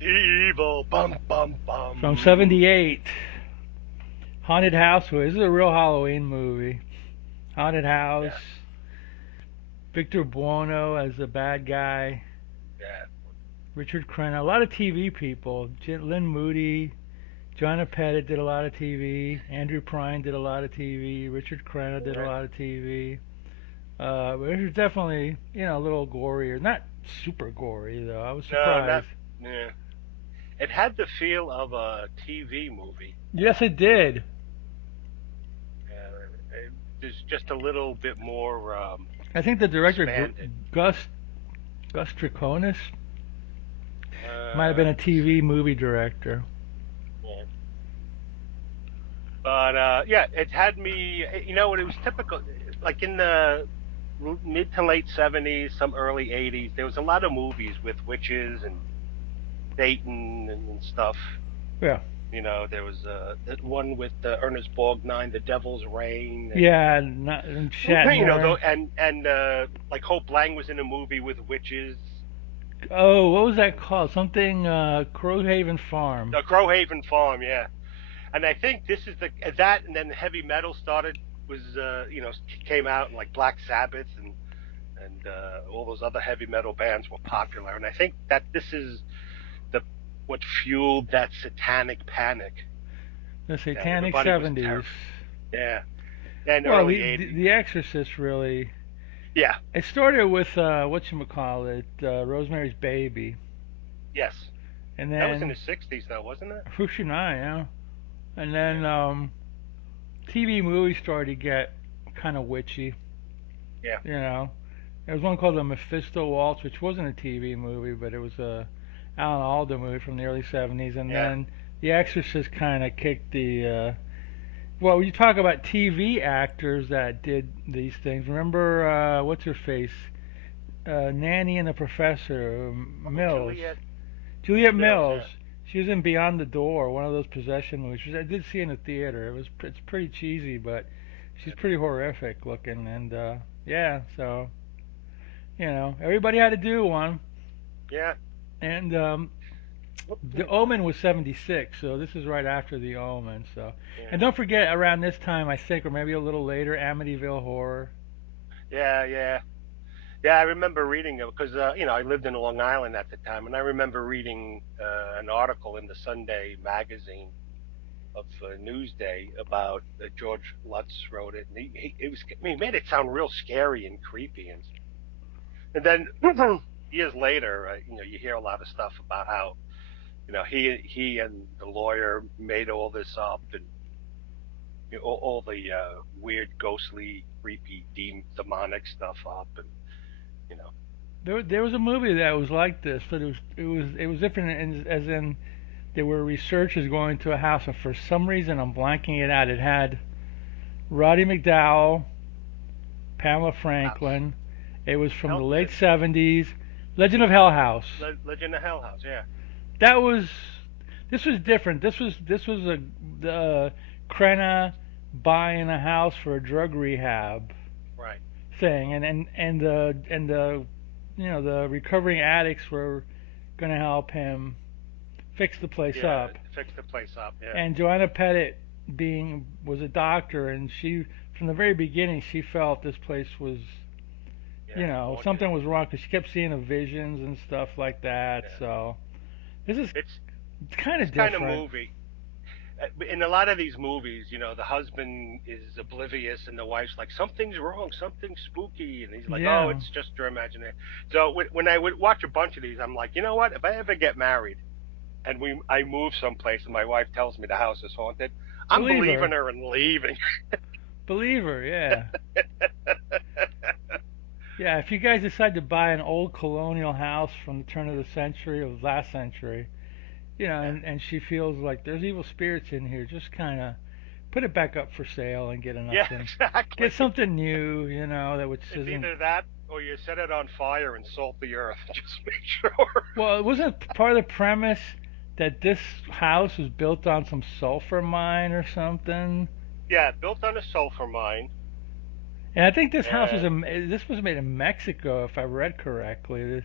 Evil, bum bum from bum. '78. Haunted House. This is a real Halloween movie. Haunted House. Yeah, Victor Buono as the bad guy. yeah. Richard Crenna. A lot of TV people. Lynn Moody. Joanna Pettet did a lot of TV. Andrew Prine did a lot of TV. Richard Crenna did a Yeah. lot of TV. But it was definitely, a little gorier. Not super gory though. I was No, not. surprised. Yeah. It had the feel of a TV movie. Yes, it did. There's just a little bit more I think the director expanded. Gus Trikonis might have been a Let's TV see. movie director. Yeah. But yeah, it had me. You know, it was typical. Like in the mid to late '70s, some early '80s, there was a lot of movies with witches and Satan and stuff. Yeah. There was that one with Ernest Borgnine, The Devil's Rain, Yeah, not, and though, Shatner. and like Hope Lang was in a movie with witches. Oh, what was that called? Something Crowhaven Farm. Crowhaven Farm, yeah. And I think this is that, and then heavy metal started was came out, and like Black Sabbath and all those other heavy metal bands were popular. And I think that this is the what fueled that satanic panic The that Satanic everybody was 70s. yeah, and Well, early the '80s. The Exorcist really. Yeah, It started with whatchamacallit, Rosemary's Baby, yes, and that was in the then '60s though, wasn't it? Fushionai, yeah, and Yeah, then TV movies started to get kind of witchy. yeah, You know, there was one called The Mephisto Waltz, which wasn't a TV movie, but it was a Alan Alda movie from the early '70s, and yeah. then The Exorcist kind of kicked the. Well, you talk about TV actors that did these things. Remember, what's her face? Nanny and the Professor, Oh, Mills. Juliet Juliet Mills, Mills. yeah, She was in Beyond the Door, one of those possession movies, which I did see in the theater. It's pretty cheesy, but she's yeah, pretty horrific looking, and yeah, so everybody had to do one, yeah. and The Omen was '76, so this is right after The Omen. So, Yeah. and don't forget, around this time, I think, or maybe a little later, Amityville Horror. Yeah, yeah. Yeah, I remember reading it because I lived in Long Island at the time, and I remember reading an article in the Sunday magazine of Newsday about George Lutz wrote it, and he made it sound real scary and creepy, and then years later, you hear a lot of stuff about how he and the lawyer made all this up, and all the weird, ghostly, creepy, demonic stuff up, and you know, There was a movie that was like this, but it was different, as in there were researchers going to a house, and for some reason I'm blanking it out. It had Roddy McDowell, Pamela house. Franklin. It was from the Hell, late '70s. Legend of Hell House. Legend of Hell House, yeah. That was This was different. This was a Crenna buying a house for a drug rehab Right. thing, and the recovering addicts were going to help him fix the place Yeah, up. fix the place up. Yeah. And Joanna Pettet was a doctor, and she from the very beginning she felt this place was Yeah. Haunted. something was wrong because she kept seeing the visions and stuff like that. Yeah. So this is It's kind this of kind of different. movie. In a lot of these movies, the husband is oblivious and the wife's like, something's wrong, something's spooky. And he's like, oh, Yeah. it's just your imagination. So when I would watch a bunch of these, I'm like, you know what? If I ever get married and I move someplace and my wife tells me the house is haunted, I'm believing Believer. her and leaving. Believer, yeah. Yeah, if you guys decide to buy an old colonial house from the turn of the century, of last century, Yeah. and she feels like there's evil spirits in here, just kind of put it back up for sale and Yeah, get exactly. something new, that which It's isn't. either that or you set it on fire and salt the earth. Just make sure. Well, it wasn't part of the premise that this house was built on some sulfur mine or something. Yeah, built on a sulfur mine. And I think this house And was made in Mexico, if I read correctly. This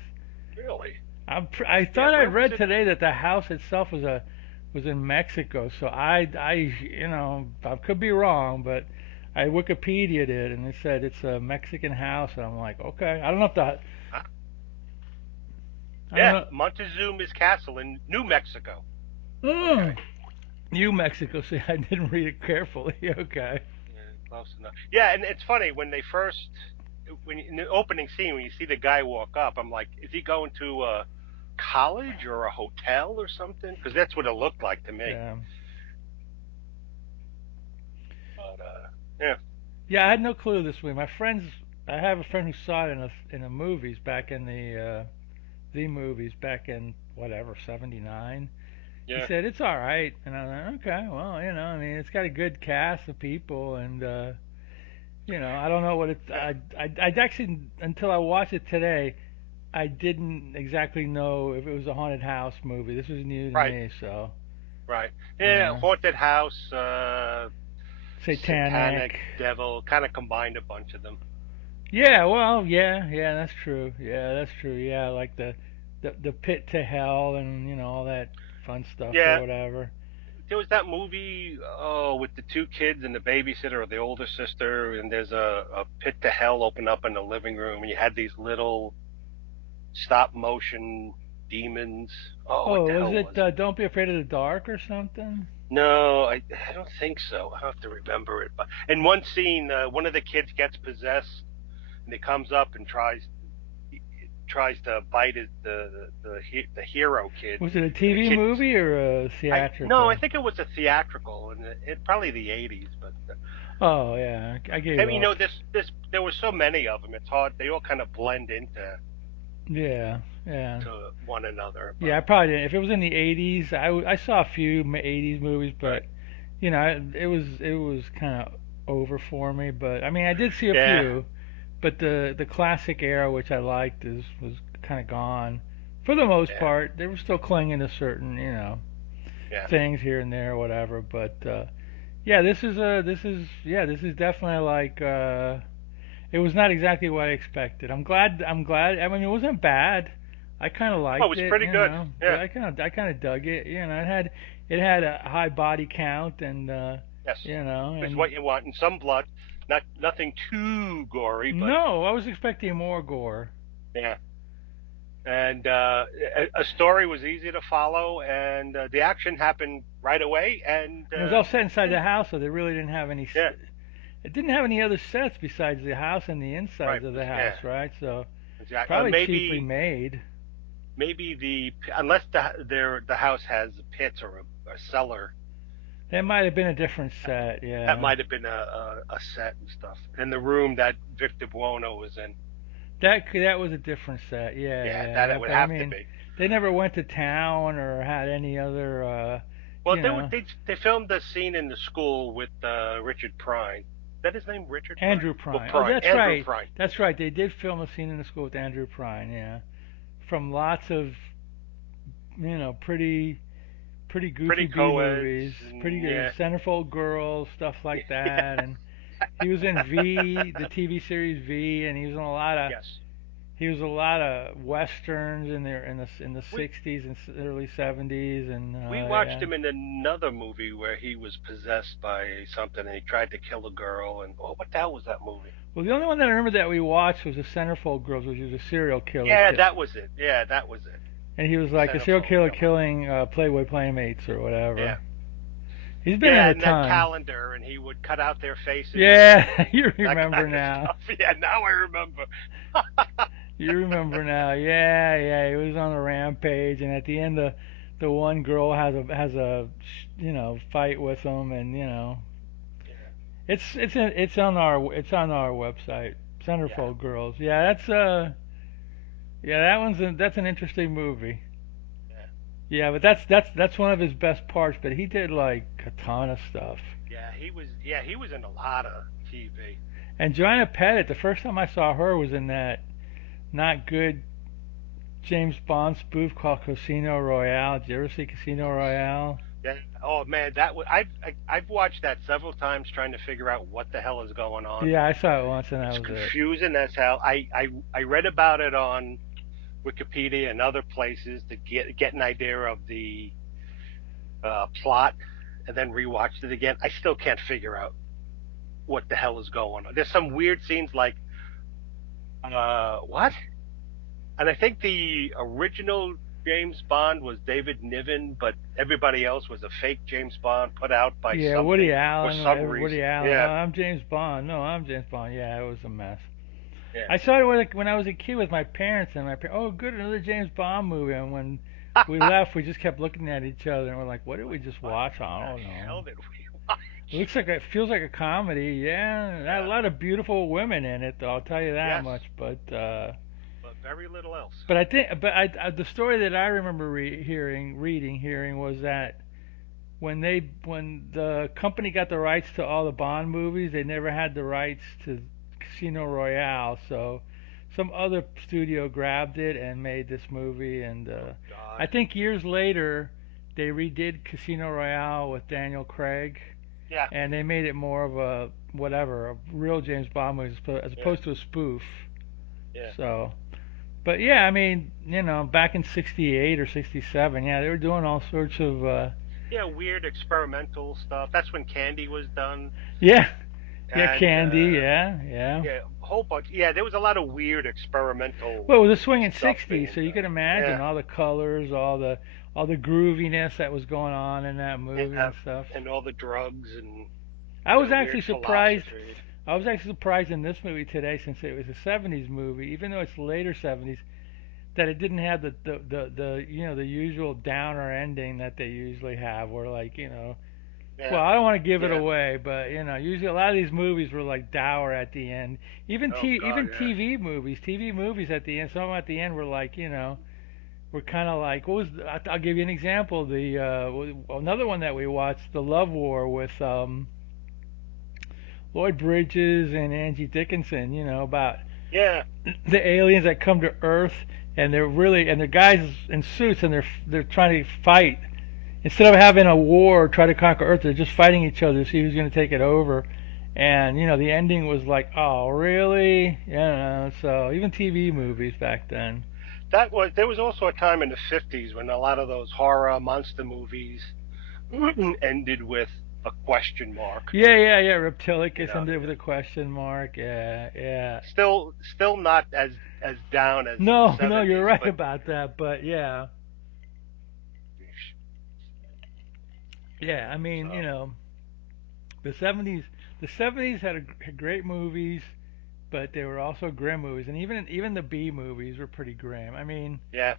really? I Yeah, thought I where was read it? today that the house itself was in Mexico. So I could be wrong, but I Wikipedia'd it and it said it's a Mexican house, and I'm like, okay. I don't know if the Huh? I don't Yeah, know. Montezuma's Castle in New Mexico. Okay. Mm, New Mexico. See, I didn't read it carefully. Okay. Yeah, close enough. Yeah, and it's funny when they first, in the opening scene, when you see the guy walk up, I'm like, is he going to a college or a hotel or something? Because that's what it looked like to me. Yeah. But yeah, Yeah, I had no clue this week. I have a friend who saw it in the movies back in the movies back in whatever '79. He yeah, said it's all right, and I was like, okay, well, I mean, it's got a good cast of people, and I don't know what it's. yeah. I actually until I watched it today, I didn't exactly know if it was a haunted house movie. This was new to Right, me, so right. Yeah, yeah, haunted house, satanic, satanic. devil, kind of combined a bunch of them. Yeah, well, yeah, that's true. Yeah, that's true. Yeah, like the pit to hell and all that fun stuff or Yeah, whatever. there was that movie, oh, with the two kids and the babysitter or the older sister, and there's a pit to hell open up in the living room, and you had these little stop motion demons. Oh, what Oh, the was hell it was it? Don't Be Afraid of the Dark or something? No, I don't think so. I have to remember it. But in one scene, one of the kids gets possessed, and he comes up and tries to bite the hero kid, Was it a and the TV kid. movie or a I no, I theatrical? think it was a theatrical, and probably the '80s. But Oh yeah, I gave and up. this there were so many of them. It's hard. They all kind of blend into Yeah, yeah, to one another. yeah. But I probably didn't. If it was in the '80s, I saw a few '80s movies, right, but it was kind of over for me. But I mean, I did see a yeah, few. But the classic era, which I liked, is was kind of gone for the most yeah, part. They were still clinging to certain yeah. things here and there, or whatever. But yeah, this is definitely like it was not exactly what I expected. I'm glad. I mean, it wasn't bad. I kind of Oh, it liked was it, pretty good. but Yeah, I kind of dug it. It had a high body count, and yes, it's and what you want, and some blood, nothing too gory, but no, I was expecting more gore. yeah. And a story was easy to follow, and the action happened right away. And And it was all set inside yeah, the house, so they really didn't have any. yeah, It didn't have any other sets besides the house and the right, insides of the yeah, house, right? So exactly. probably cheaply made. Maybe unless the house has pits or a cellar, That might have been a different set, that yeah. might have been a set and stuff. And the room that Victor Buono was in, That was a different set, yeah, yeah. that it That would but I have to mean, be. they never went to town or had any other, Well, you know. they filmed the scene in the school with Richard Prine. Is that his name, Richard Prine? Andrew Well, Prine. Oh, Prine, that's Andrew right. Prine. That's right. They did film a scene in the school with Andrew Prine, yeah. From lots of, pretty goofy Pretty B co-eds, movies, pretty and good yeah, Centerfold Girls, stuff like yeah, that, and he was in V, the TV series V, and yes. he was a lot of westerns in the We '60s and early '70s, and we watched yeah. him in another movie where he was possessed by something and he tried to kill a girl. And oh, what the hell was that movie? Well, the only one that I remember that we watched was the Centerfold Girls, which was a serial killer, Yeah, that was it. Yeah, that was it. and he was like a serial Centerfold killer Killer. killing Playboy playmates or Yeah, whatever. He's been in yeah, a and that ton. calendar, and he would cut out their faces and Yeah, you that remember kind of now. stuff. Yeah, now I remember. You remember now. Yeah, yeah. He was on a rampage, and at the end, the one girl has a fight with him, and Yeah, it's on our website. yeah, Centerfold Girls. Yeah, that's an interesting movie. yeah, Yeah, but that's one of his best parts. But he did like a ton of stuff. yeah. He was in a lot of TV. And Joanna Pettet, the first time I saw her was in that not good James Bond spoof called Casino Royale. Did you ever see Casino Royale? Yeah. Oh man, I've watched that several times trying to figure out what the hell is going on. Yeah, I saw it once and that It's was it. confusing as hell. I read about it on Wikipedia and other places to get an idea of the plot, and then rewatched it again. I still can't figure out what the hell is going on. There's some weird scenes like what? And I think the original James Bond was David Niven, but everybody else was a fake James Bond put out by Yeah, Woody something or Allen. some Woody reason. Allen. Oh, Yeah, I'm James Bond. No, I'm James Bond. Yeah, it was a mess. yeah. I saw it when I was a kid with my parents, and oh, good, another James Bond movie. And when we left, we just kept looking at each other, and we're like, what did we Like, just what watch? I the don't know. hell did we watch? It looks like it feels like a comedy. Yeah, a Yeah, lot of beautiful women in it, though. I'll tell you that yes, much. but very little else. But I think, but the story that I remember hearing was that when the company got the rights to all the Bond movies, they never had the rights to Casino Royale. So some other studio grabbed it and made this movie. And Oh I God. think years later they redid Casino Royale with Daniel Craig, Yeah, and they made it more of a whatever, a real James Bond movie as yeah, opposed to a spoof. yeah, So, but yeah, I mean, back in '68 or '67, yeah, they were doing all sorts of yeah. Weird experimental stuff. That's when Candy was done, yeah, yeah, and Candy, yeah, yeah. yeah, a whole bunch. Yeah, there was a lot of weird experimental Well, it was a swinging stuff '60s, being so you can done. imagine Yeah, all the colors, all the grooviness that was going on in that and, movie and stuff. and all the drugs and I was actually weird surprised. philosophy. I was actually surprised in this movie today, since it was a '70s movie, even though it's later '70s, that it didn't have the usual downer ending that they usually have, where like Yeah, well, I don't want to give it yeah. away, but usually a lot of these movies were like dour at the end. Oh God, Even yeah. TV movies at the end, some of them at the end were like were kind of like what was I'll give you an example. The another one that we watched, The Love War with Lloyd Bridges and Angie Dickinson. About Yeah. the aliens that come to Earth, and they're guys in suits, and they're trying to fight. Instead of having a war or try to conquer Earth, they're just fighting each other to see who's going to take it over. And the ending was like, oh, really? So even TV movies back then. There was also a time in the 50s when a lot of those horror monster movies ended with a question mark. Yeah. You Reptilicus know, ended with a question mark. Yeah, yeah. still not as down as the No, no, you're 70s, right but about that. But yeah, yeah. I mean, so the '70s, had great movies, but they were also grim movies, and even the B movies were pretty grim. I mean, yeah.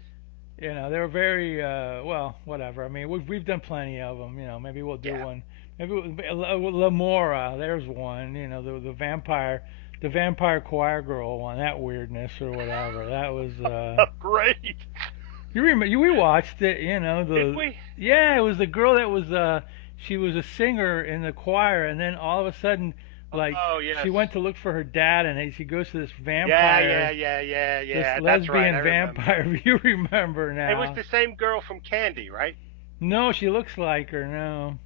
they were very well, whatever. I mean, we've done plenty of them. Maybe we'll do Yeah. one. Maybe Lamora. There's one. The vampire choir girl one. That weirdness or whatever. That was. Great. You remember? We watched it. Did The we? Yeah, it was the girl that was. She was a singer in the choir, and then all of a sudden, like Oh, she yes. went to look for her dad, and she goes to this Yeah, yeah, vampire, yeah, yeah, this yeah. That's right. I lesbian remember. vampire. You remember It was now? the same girl from Candy, right? No, she looks like her. No,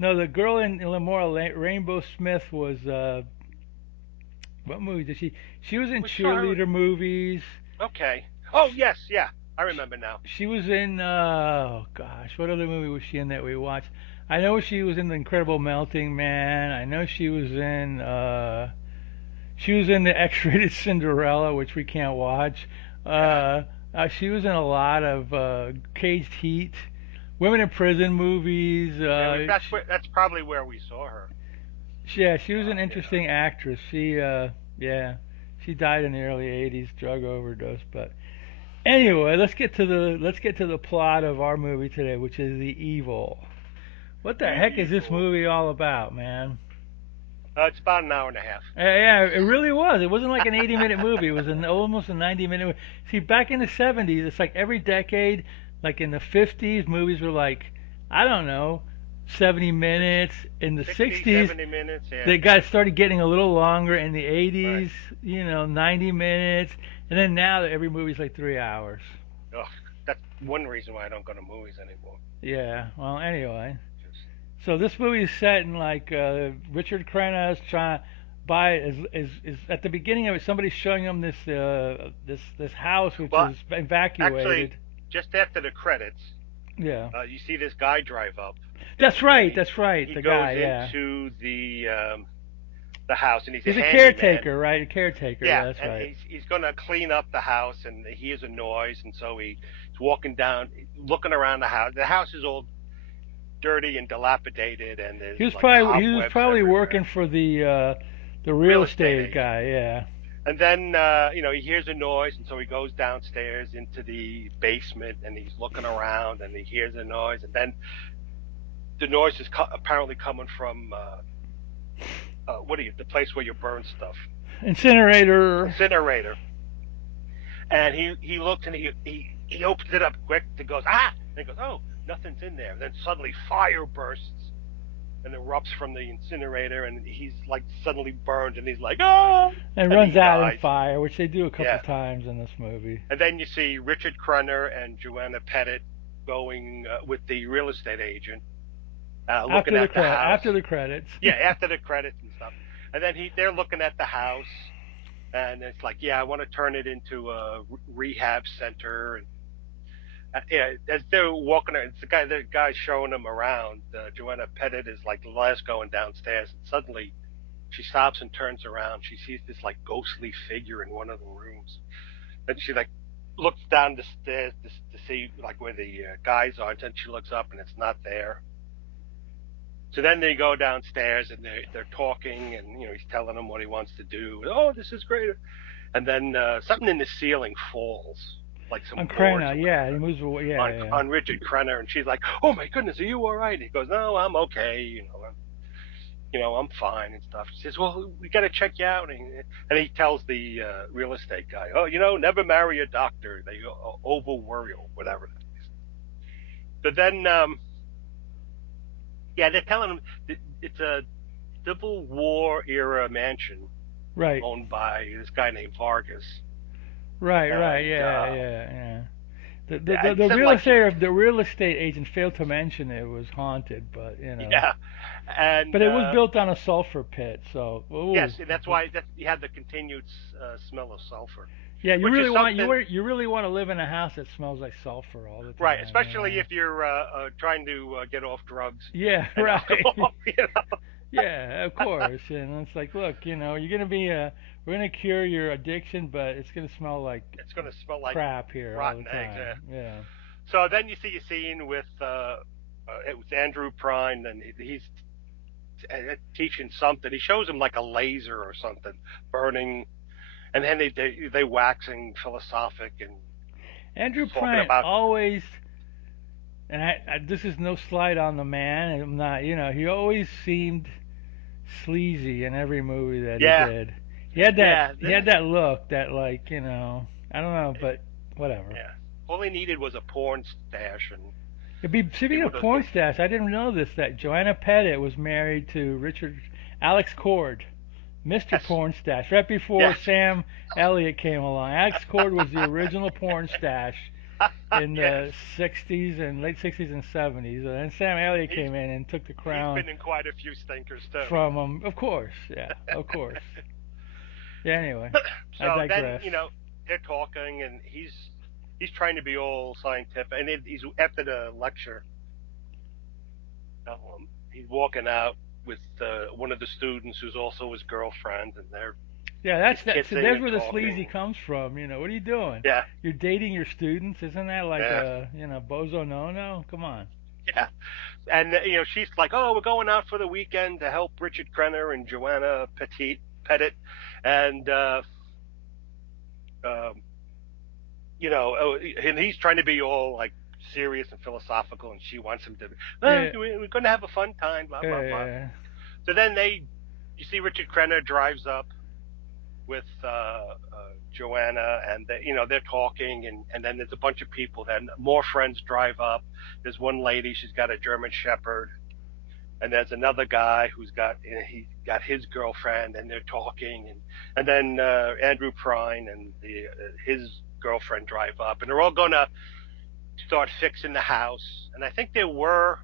no, the girl in Lamora, Rainbow Smith, was what movie did she? She was in We saw her. cheerleader movies. Okay. Oh, yes, yeah. I remember now. She was in oh gosh, what other movie was she in that we watched? I know she was in The Incredible Melting Man. I know she was in the X-rated Cinderella, which we can't watch. Yeah. She was in a lot of Caged Heat, women in prison movies. Yeah, that's probably where we saw her. Yeah, she was an You know. interesting actress. Yeah, she died in the early '80s, drug overdose. But anyway, let's get to the plot of our movie today, which is The Evil. What the heck is this Evil. movie all about, man? It's about an hour and a half. Yeah, it really was. It wasn't like an 80-minute movie. It was almost a 90-minute movie. See, back in the '70s, it's like every decade, like in the '50s, movies were like, I don't know, 70 Six, minutes. In the 60, '60s, 70 minutes. Yeah. they got started getting a little longer. In the Right. '80s, 90 minutes. And then now every movie's like 3 hours. Ugh, that's one reason why I don't go to movies anymore. Yeah, well, anyway. Just So this movie is set in like Richard Crenna is by is at the beginning of it. Somebody's showing him this house which Well, is actually, evacuated. just after the credits, Yeah, you see this guy drive up, that's and right. That's right. he The goes guy. Yeah, into the house, and he's a he's a handyman. caretaker, right? A caretaker. Yeah, Yeah, that's and right. he's going to clean up the house, and he hears a noise, and so he's walking down, looking around the house. The house is all dirty and dilapidated, and there's like He was cobwebs probably everywhere. working for the real Real estate estate agent. guy. Yeah. And then he hears a noise, and so he goes downstairs into the basement, and he's looking around, and he hears a noise, and then the noise is apparently coming from what are you? The place where you burn stuff, Incinerator. incinerator. And he looks, and he opens it up quick. And goes and he goes, oh, nothing's in there. And then suddenly fire bursts and erupts from the incinerator, and he's like suddenly burned, and he's like, ah, And and runs he out in dies. fire, which they do a couple Yeah. times in this movie. And then you see Richard Crenna and Joanna Pettet going with the real estate agent, looking at the house. After the credits. Yeah, after the credits and stuff. And then they're looking at the house, and it's like, yeah, I want to turn it into a rehab center. And yeah, as they're walking, it's the guy's showing them around. Joanna Pettit is like the last going downstairs, and suddenly she stops and turns around. She sees this like ghostly figure in one of the rooms. Then she like looks down the stairs to see like where the guys are, and then she looks up and it's not there. So then they go downstairs and they're talking, and he's telling them what he wants to do. Oh, this is great. And then something in the ceiling falls, like some On boards Crenna, or yeah, whatever, he moves away. Yeah, on yeah. on Richard Crenner, and she's like, "Oh my goodness, are you all right?" And he goes, "No, I'm okay. I'm fine and stuff." She says, "Well, we got to check you out." And he tells the real estate guy, "Oh, never marry a doctor. They over worry or whatever." But then, yeah, they're telling him it's a Civil War era mansion Right, owned by this guy named Vargas, right. and Yeah, yeah, yeah. it said like, The real estate agent failed to mention it was haunted, but yeah, and but it was built on a sulfur pit, so ooh. yes, and that's why you had the continued smell of sulfur, Yeah, which is something. you really want to live in a house that smells like sulfur all the Right, time, especially if you're trying to get off drugs Yeah, and right. alcohol. Yeah, of course. And it's like, look, you're gonna be we're gonna cure your addiction, but it's gonna smell like It's going to smell like crap here all the rotten eggs. time. Yeah. So then you see a scene with it was Andrew Prine, and he's teaching something. He shows him like a laser or something burning, and then they waxing philosophic and Andrew talking Prine about. always, and this is no slight on the man. I'm not, he always seemed sleazy in every movie that he Yeah, did. yeah, He had that look that like, I don't know, but whatever. yeah. All he needed was a porn stash, and he Speaking of would have. porn stars, I didn't know this that Joanna Pettit was married to Alex Cord, Mr. Yes, Porn Stash, right before yes, Sam Elliott came along. Alex Cord was the original porn stash in yes. the 60s and late 60s and 70s, and then Sam Elliott He's came in and took the he's crown been in quite a few stinkers too. from him. Of course, yeah, of course. Yeah. Anyway, I So then digress. they're talking, and he's trying to be all scientific, and he's after the lecture. He's walking out with one of the students who's also his girlfriend, and they're Yeah, that's that. So kissing there's and where the sleazy talking. comes from. What are you doing? Yeah, You're dating your students, isn't that like yeah, a bozo no no? Come on. yeah. And she's like, "Oh, we're going out for the weekend to help Richard Crenner and Joanna Pettit, and um, and he's trying to be all like serious and philosophical, and she wants him to. Oh, Yeah, we're going to have a fun time, blah blah blah. yeah, So then you see Richard Crenna drives up with Joanna, and they're talking, and then there's a bunch of people. Then more friends drive up. There's one lady, she's got a German Shepherd, and there's another guy he got his girlfriend, and they're talking, and then Andrew Prine and his girlfriend drive up, and they're all gonna start fixing the house. And I think I don't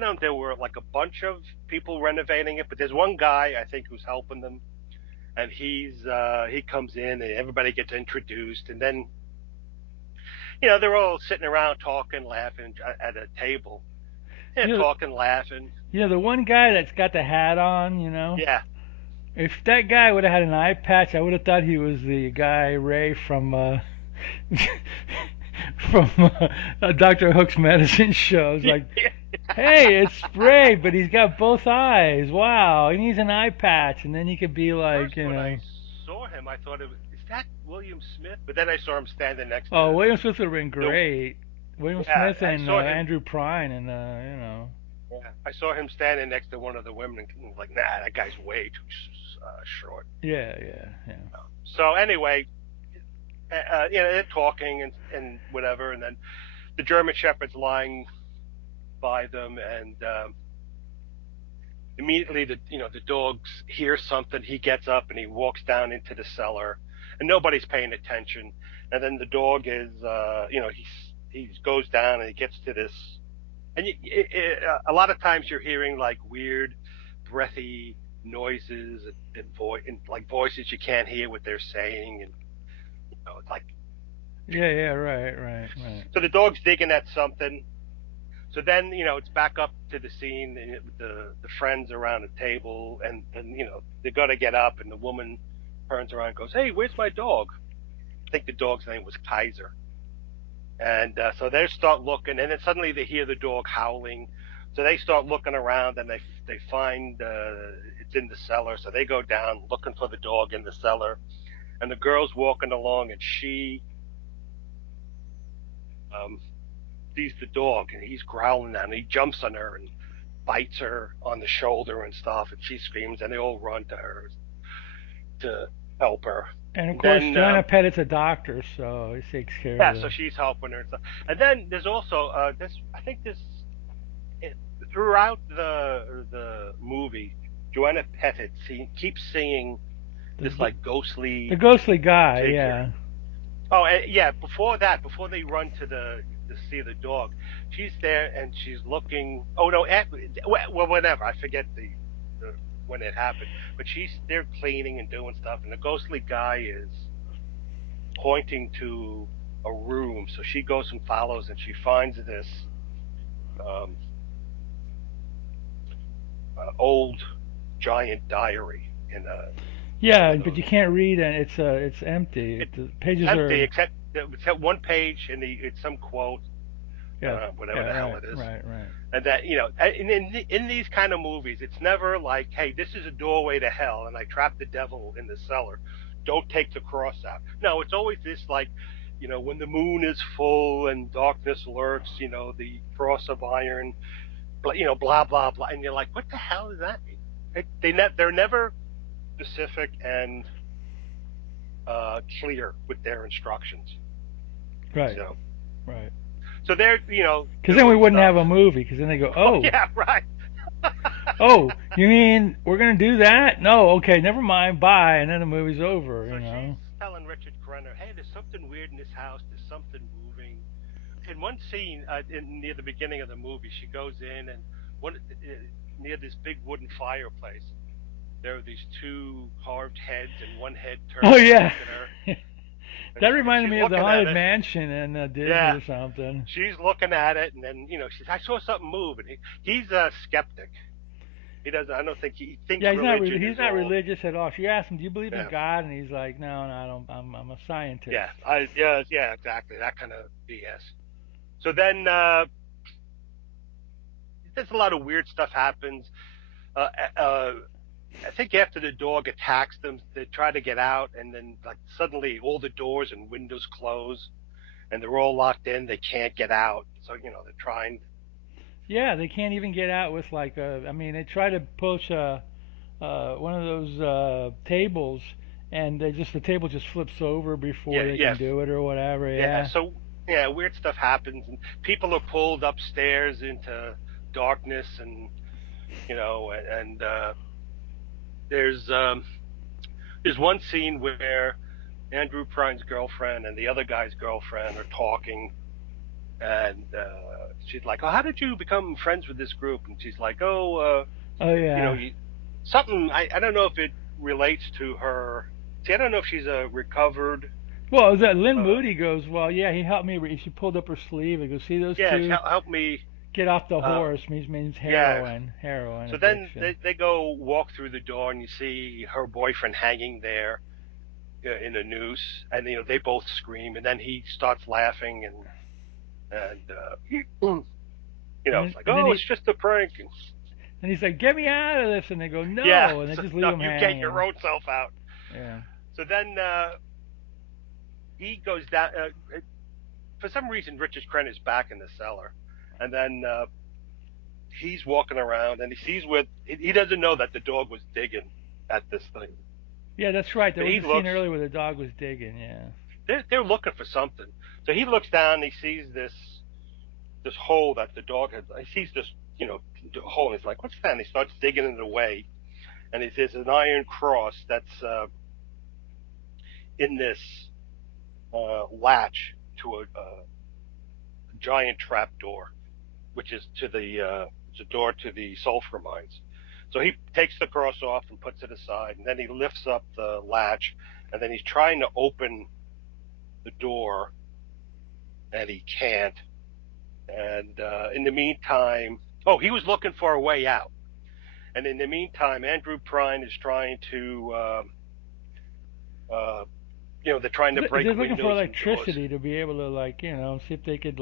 know if there were like a bunch of people renovating it, but there's one guy I think who's helping them, and he comes in and everybody gets introduced, and then they're all sitting around talking, laughing at a table. Yeah, You know, talking, laughing. the one guy that's got the hat on, Yeah, if that guy would have had an eye patch, I would have thought he was the guy Ray from from Doctor Hook's medicine show. It's like, hey, it's Ray, but he's got both eyes. Wow, he needs an eye patch, and then he could be like, first when I saw him, I thought, is that William Smith? But then I saw him standing next oh, to William Smith would have been the. great. William Yeah, Smith I and saw him. Andrew Prine, and Yeah, I saw him standing next to one of the women, and was like, nah, that guy's way too short. yeah, yeah, yeah. So anyway, they're talking and whatever, and then the German Shepherd's lying by them, and immediately the dogs hear something. He gets up and he walks down into the cellar, and nobody's paying attention. And then the dog is, he goes down and he gets to this, and a lot of times you're hearing like weird, breathy noises and like voices you can't hear what they're saying, and it's like Yeah, yeah, right, right, right. so the dog's digging at something. So then, it's back up to the scene with the friends around the table, and then they got to get up, and the woman turns around and goes, "Hey, where's my dog?" I think the dog's name was Kaiser, and so they start looking, and then suddenly they hear the dog howling. So they start looking around, and they find it's in the cellar. So they go down looking for the dog in the cellar, and the girl's walking along, and she um, sees the dog, and he's growling at her, and he jumps on her and bites her on the shoulder and stuff, and she screams, and they all run to her to help her. And of And course, then, Joanna Pettet's a doctor, so he takes care of yeah, so the. she's helping her and stuff. And then there's also this. I think this it, throughout the movie, Joanna Pettet keeps seeing The, this the, like the ghostly ghostly guy, figure. yeah. Oh, and yeah. Before that, before they run to see the dog, she's there and she's looking. Oh no, well, whatever. I forget the when it happened, but she's there cleaning and doing stuff, and the ghostly guy is pointing to a room. So she goes and follows, and she finds this um, old giant diary in one Yeah, of but those. you can't read, and it's empty. It, The it's pages empty are. except one page, and it's some quote, Yeah, whatever yeah, the hell right, it is. right, right. And that in these kind of movies, it's never like, hey, this is a doorway to hell, and I trapped the devil in the cellar. Don't take the cross out. No, it's always this like, when the moon is full and darkness lurks, the cross of iron, blah blah blah, and you're like, what the hell does that mean? They're never specific and clear with their instructions. Right, So right. so they're Because then we doing wouldn't stuff. have a movie. Because then they go, Oh oh, yeah, right. oh, you mean we're gonna do that? No, okay, never mind, bye, and then the movie's So, over. so she's telling Richard Crenna, "Hey, there's something weird in this house. There's something moving." In one scene, near the beginning of the movie, she goes in and near this big wooden fireplace, there are these two carved heads, and one head Oh turns to yeah, look at her, that and reminded she's me of the looking at Haunted it. Mansion in Disney Yeah, or something. she's looking at it, and then she says, "I saw something move." And he's a skeptic. He doesn't. I don't think he thinks Yeah, religion he's is not all. religious at all. She asked him, "Do you believe in Yeah, God?" And he's like, "No, no, I don't. I'm a scientist." yeah, yeah, exactly that kind of BS. So then there's a lot of weird stuff happens. Uh, uh, I think after the dog attacks them, they try to get out, and then like suddenly all the doors and windows close, and they're all locked in. They can't get out. So they're trying. Yeah, they can't even get out with like a. I mean, they try to push one of those tables, and the table just flips over before Yeah, they yeah, can do it or whatever. yeah. Yeah. So yeah, weird stuff happens, and people are pulled upstairs into darkness, and there's there's one scene where Andrew Prine's girlfriend and the other guy's girlfriend are talking, and she's like, "Oh, how did you become friends with this group?" And she's like, "Oh, Oh yeah. you something. I don't know if it relates to her. See, I don't know if she's a recovered. Well, that Lynn Uh, Moody goes, well, yeah, he helped me. She pulled up her sleeve and goes, see those yeah, two? help me. Get off the Uh, horse means yeah. heroin So then addiction. they go walk through the door, and you see her boyfriend hanging there in a noose, and they both scream, and then he starts laughing, and it's like, And then oh, it's just a prank. And, he's like, get me out of this, and they go, yeah, no, and they so, just leave no, him you get your hanging. own self out. Yeah. So then he goes down. For some reason, Richard Crenna is back in the cellar, and then he's walking around, and he sees where he doesn't know that the dog was digging at this thing. Yeah, that's right. There So was he a scene looks. earlier where the dog was digging. Yeah. They're looking for something. So he looks down, and he sees this hole that the dog had. He sees this hole, and he's like, "What's that?" And he starts digging it away, and there's an iron cross that's in this latch to a giant trap door, which is to it's a door to the sulfur mines. So he takes the cross off and puts it aside, and then he lifts up the latch, and then he's trying to open the door, and he can't. And in the meantime, oh, he was looking for a way out. And in the meantime, Andrew Prine is trying to, uh, they're trying to They're break looking for windows and doors. electricity to be able to see if they could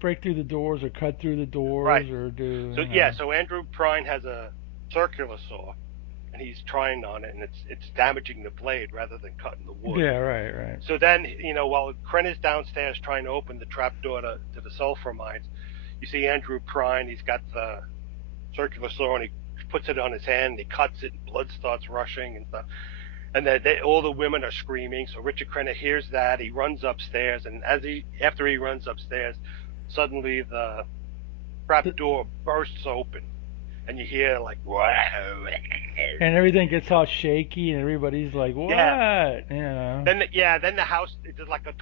break through the doors or cut through the Right. doors or do So yeah, so Andrew Prine has a circular saw, and he's trying on it, and it's damaging the blade rather than cutting the wood. Yeah, right. So then, while Krenna's downstairs trying to open the trap door to the sulfur mines, you see Andrew Prine. He's got the circular saw, and he puts it on his hand, and he cuts it, and blood starts rushing and stuff. And then all the women are screaming. So Richard Crenna hears that. He runs upstairs, and after he runs upstairs, suddenly the trap door bursts open, and you hear like wow, And everything gets you know, all shaky, and everybody's like, yeah. what? Then the house it's like a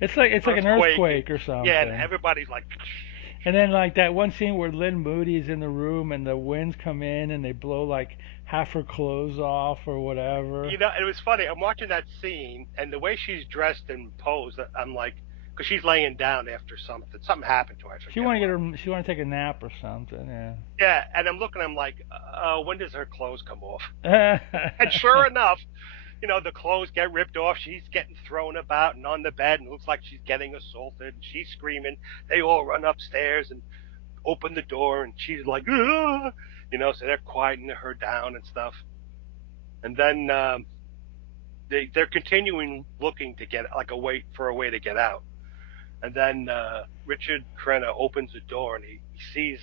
It's like an earthquake, and earthquake or yeah, and something. everybody's like, And then that one scene where Lynn Moody's in the room and the winds come in and they blow half her clothes off or whatever. it was funny. I'm watching that scene, and the way she's dressed and posed, I'm like, because she's laying down after something happened to her. I forget what. She want to take a nap or something. Yeah, and I'm like, when does her clothes come off? Yeah. And sure enough, the clothes get ripped off. She's getting thrown about and on the bed, and it looks like she's getting assaulted. And she's screaming. They all run upstairs and open the door, and she's like, "Ugh!" So they're quieting her down and stuff. And then they're continuing looking to get like a way to get out. And then Richard Crenna opens the door, and he sees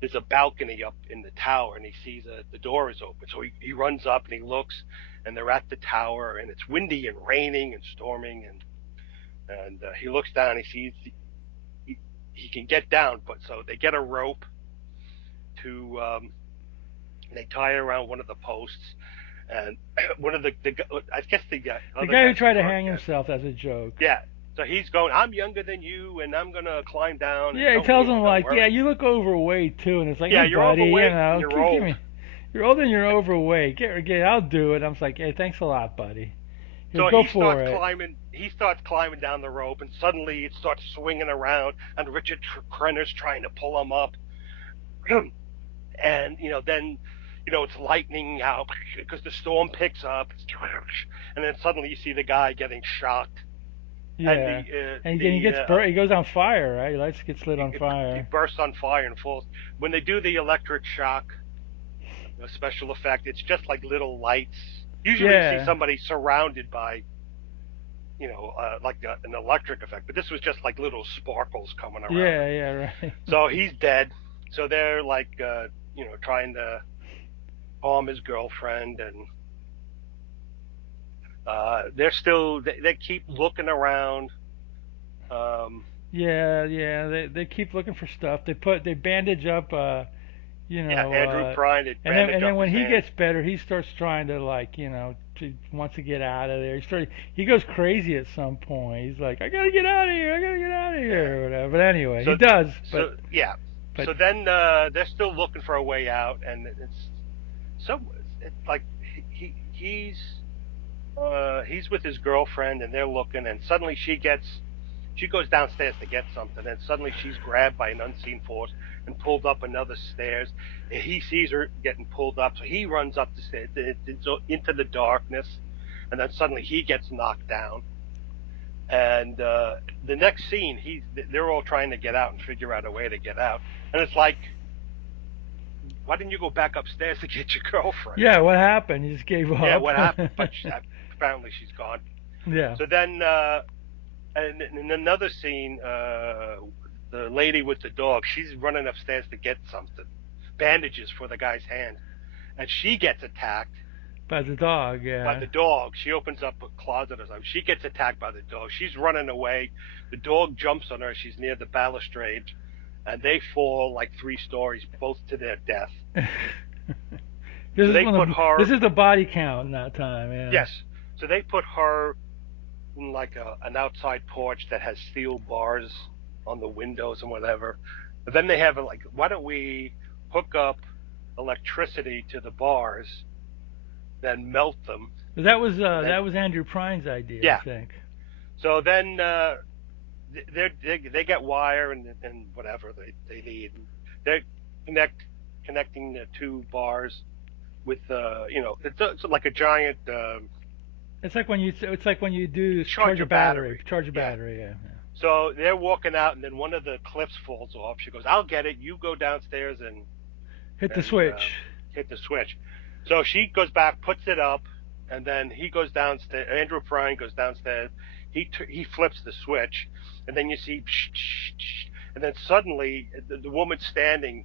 there's a balcony up in the tower, and he sees the door is open. So he runs up and he looks, and they're at the tower, and it's windy and raining and storming, and he looks down, he sees he, he can get down, but so they get a rope to and they tie it around one of the posts, and one of the I guess the The other guy who guy's a tried to drug hang guy. himself as a joke. Yeah. So he's going, I'm younger than you, and I'm gonna climb down, and Yeah, he tells him don't worry. yeah, you look overweight too, and it's like, Yeah, hey you're buddy, overweight and you're give old. me, you're old and you're overweight. I'll do it. I'm just like, hey, thanks a lot, buddy. Here, So go for it. He starts climbing down the rope, and suddenly it starts swinging around, and Richard Crenna's trying to pull him up, and then it's lightning out because the storm picks up, and then suddenly you see the guy getting shocked, and Yeah, and he gets burnt. He goes on fire, right? Lights gets lit on he fire. bursts on fire and falls. When they do the electric shock special effect, it's just like little lights. Usually you see Yeah, somebody surrounded by like an electric effect, but this was just like little sparkles coming around him. right. So he's dead. So they're like, trying to calm his girlfriend, and they keep looking around. Um, Yeah. They keep looking for stuff. They bandage up, yeah, Andrew Prine had and bandaged then up when his he hand. gets better, he starts trying to wants to get out of there. He goes crazy at some point. He's like, I gotta get out of here. I gotta get out of Yeah. here, or whatever. But anyway, he So does. so But yeah. But so then they're still looking for a way out, and it's so it's like he's with his girlfriend, and they're looking, and suddenly she goes downstairs to get something, and suddenly she's grabbed by an unseen force and pulled up another stairs. And he sees her getting pulled up, so he runs up the stairs into the darkness, and then suddenly he gets knocked down. And the next scene, they're all trying to get out and figure out a way to get out, and it's like, why didn't you go back upstairs to get your girlfriend? yeah, what happened? You just gave Yeah, up? what happened? But apparently she's gone. Yeah. So then, and in another scene, the lady with the dog, she's running upstairs to get something, bandages for the guy's hand, and she gets attacked By the dog, by yeah. the dog. She opens up a closet or something. She gets attacked by the dog. She's running away. The dog jumps on her. She's near the balustrade, and they fall like 3 stories, both to their death. This So is they one put of her, this is the body count in that time, yeah. yes. So they put her in like an outside porch that has steel bars on the windows and whatever. But then they have like, why don't we hook up electricity to the bars, then melt them, and then That was Andrew Prine's idea, I yeah. think. So then they get wire and whatever they need. They're connecting the 2 bars with it's like a giant It's like when you do charge a charger battery, battery. charge a Yeah. battery, yeah. So they're walking out, and then one of the clips falls off. She goes, "I'll get it. You go downstairs and Hit the and switch. hit the switch." So she goes back, puts it up, and then he goes downstairs. Andrew Prine goes downstairs. He flips the switch, and then you see, and then suddenly the woman standing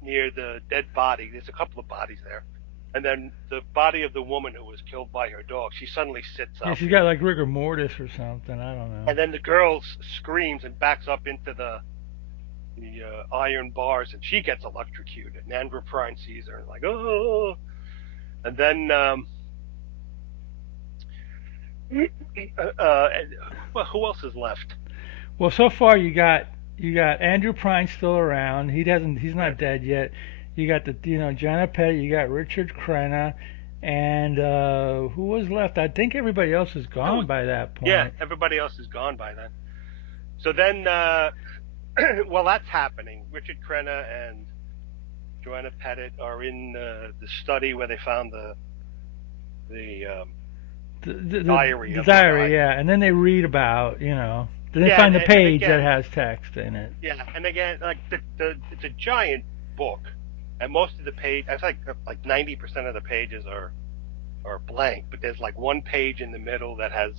near the dead body. There's a couple of bodies there, and then the body of the woman who was killed by her dog. She suddenly sits Yeah, up, she's got like rigor mortis or something. I don't know. and then the girl screams and backs up into the iron bars, and she gets electrocuted. And Andrew Prine sees her and like, oh, and then well, who else is left? Well, so far you got Andrew Prine still around. He's Right. not dead yet. You got the Joanna Pettet. You got Richard Crenna, and who was left? I think everybody else is Oh, gone by that yeah, point. everybody else is gone by then. So then, well, that's happening. Richard Crenna and Joanna Pettet are in the study where they found the diary The of the diary, guy. yeah, and then they read about then they Yeah, find the and page that again, has text in it. yeah, and again, like the it's a giant book, and most of the page, I think like 90% of the pages are blank, but there's like one page in the middle that has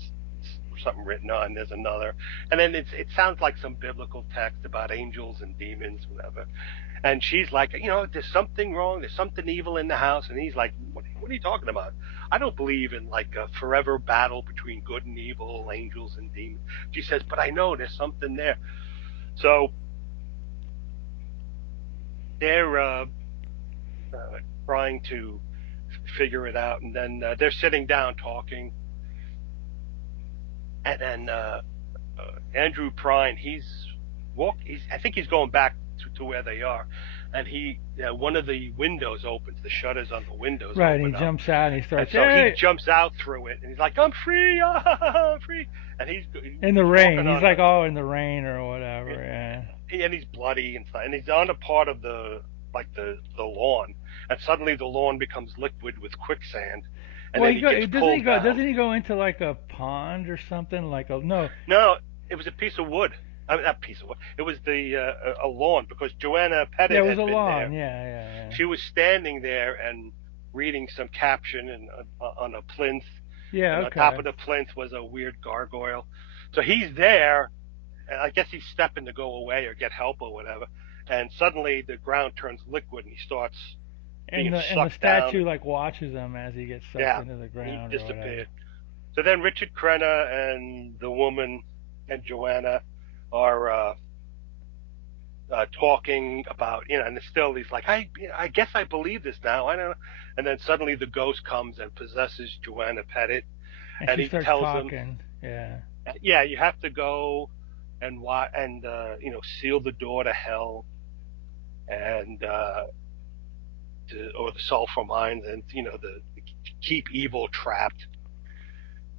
something written on. There's another, and then it sounds like some biblical text about angels and demons, whatever. And she's like, there's something wrong. There's something evil in the house. And he's like, what are you talking about? I don't believe in like a forever battle between good and evil, angels and demons. She says, but I know there's something there. So they're trying to figure it out. And then they're sitting down talking. And then Andrew Prine, I think he's going back to where they are. And one of the windows opens, the shutters on the windows Right, and he open up. jumps out and he And starts, so he hey, jumps out through it, and he's like, "I'm free, I'm free!" And in the he's rain. walking He's on like all in the rain or whatever. Yeah. and he's bloody and stuff, and he's on a part of the lawn, and suddenly the lawn becomes liquid with quicksand, and Well, then he gets pulled down. doesn't he go into like a pond or something? Like a no. No, it was a piece of wood. I mean, not piece of wood. It was a lawn because Joanna Yeah, it Pettit was a had been lawn. there. Yeah, yeah, She was standing there and reading some caption and on a plinth, yeah. Yeah, and on top okay. of the plinth was a weird gargoyle. So he's there, and I guess he's stepping to go away or get help or whatever. And suddenly the ground turns liquid, and he starts being And the sucked down. statue like watches him as he gets sucked Yeah, into the and he ground or whatever. disappeared. So then Richard Crenna and the woman and Joanna are talking about, and still he's like, I guess I believe this now. I don't know. And then suddenly the ghost comes and possesses Joanna Pettit, And and she he starts tells them, talking. Yeah. yeah, you have to go and seal the door to hell, and or the sulfur mines, and the keep evil trapped.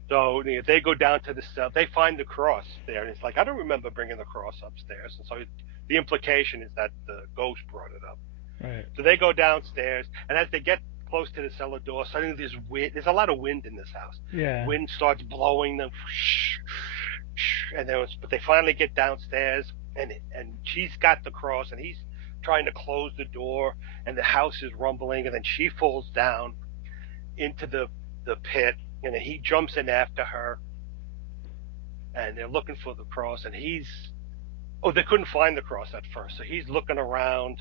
So they go down to the cell. They find the cross there, and it's like I don't remember bringing the cross upstairs. And so the implication is that the ghost brought it up. Right. So they go downstairs, and as they get close to the cellar door, suddenly there's wind. There's a lot of wind in this house. Yeah. Wind starts blowing them, and but they finally get downstairs, and she's got the cross, and he's trying to close the door, and the house is rumbling, and then she falls down into the pit, and he jumps in after her, and they're looking for the cross, and they couldn't find the cross at first, so he's looking around,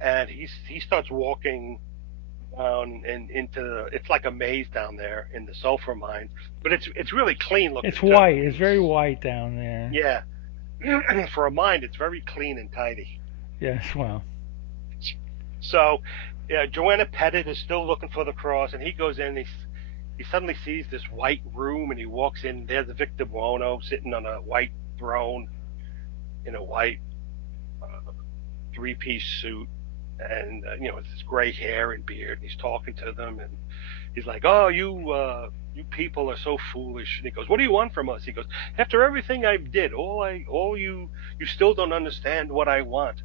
and he starts walking down and it's like a maze down there in the sulfur mines, but it's really clean looking It's too. white. I It's mean, very white down there. yeah, for a mine, it's very clean and tidy. Yes. Well. So, yeah, Joanna Pettet is still looking for the cross, and he goes in. He suddenly sees this white room, and he walks in. There's Victor Buono sitting on a white throne in a white three-piece suit, and with his gray hair and beard. And he's talking to them, and he's like, "Oh, you people are so foolish." And he goes, "What do you want from us?" He goes, "After everything I did, all you still don't understand what I want.